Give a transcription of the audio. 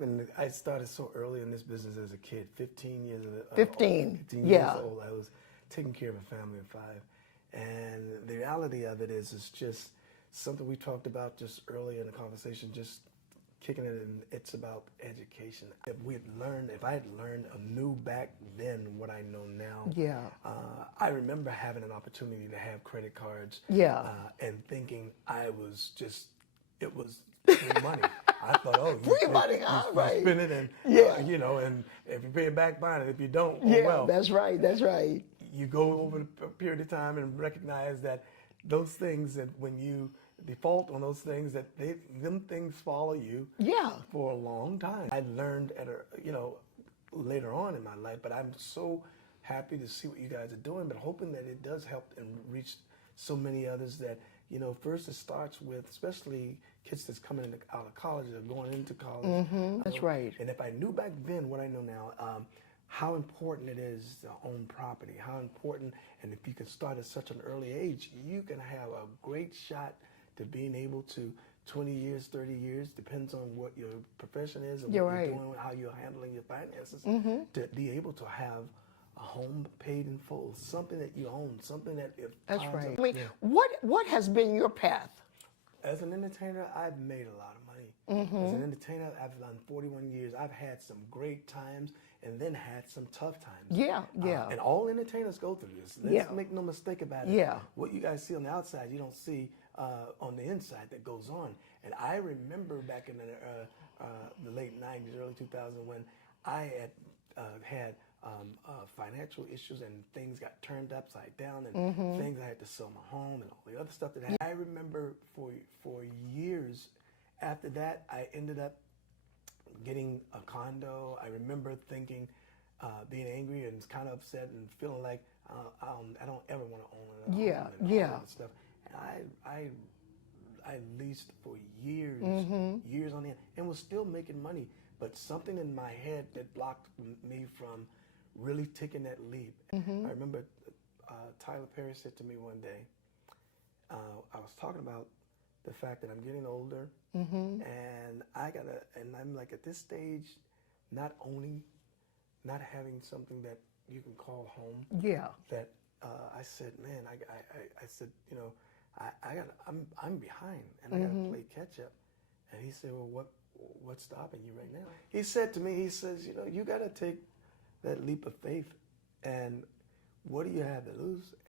up and I started so early in this business as a kid, 15 years old. 15, 15 yeah. years old. I was taking care of a family of 5. And the reality of it is, it's just something we talked about just earlier in the conversation, just kicking it in. It's about education. If I had learned anew back then what I know now, Yeah. I remember having an opportunity to have credit cards, Yeah. and thinking it was free money. I thought, oh, Free money, right. you spend it, and Yeah. and if you pay it back, fine. And if you don't, oh Yeah, well. that's right. That's right. You go over a period of time and recognize that those things, that when you default on those things, that them things follow you, Yeah. for a long time. I learned later on in my life, but I'm so happy to see what you guys are doing, but hoping that it does help and reach so many others that, first it starts with, especially kids that's coming out of college or going into college. That's right. And if I knew back then what I know now, how important it is to own property, how important, and if you can start at such an early age, you can have a great shot to being able to, 20 years, 30 years, depends on what your profession is and You're what right. you're doing, how you're handling your finances, to be able to have a home paid in full, something that you own, something that if That's times right. up- I mean, what has been your path? As an entertainer, I've made a lot of money. As an entertainer, I've done 41 years. I've had some great times and then had some tough times. Yeah, yeah. And all entertainers go through this. Let's Yeah. make no mistake about it. Yeah. What you guys see on the outside, you don't see on the inside that goes on. And I remember back in the late 90s, early 2000s, when I had financial issues and things got turned upside down, and things I had to sell my home and all the other stuff that happened. I remember for years after that, I ended up getting a condo. I remember thinking, being angry and kind of upset and feeling like I don't ever want to own another Yeah, home and yeah. all that stuff. And I leased for years, years on end, and was still making money. But something in my head that blocked me from really taking that leap. I remember Tyler Perry said to me one day, I was talking about the fact that I'm getting older, and and I'm like at this stage, not owning, not having something that you can call home. Yeah. That I said, man, I said, I'm behind, and I gotta play catch up. And he said, well, what's stopping you right now? He said to me, he says, you gotta take that leap of faith, and what do you have to lose?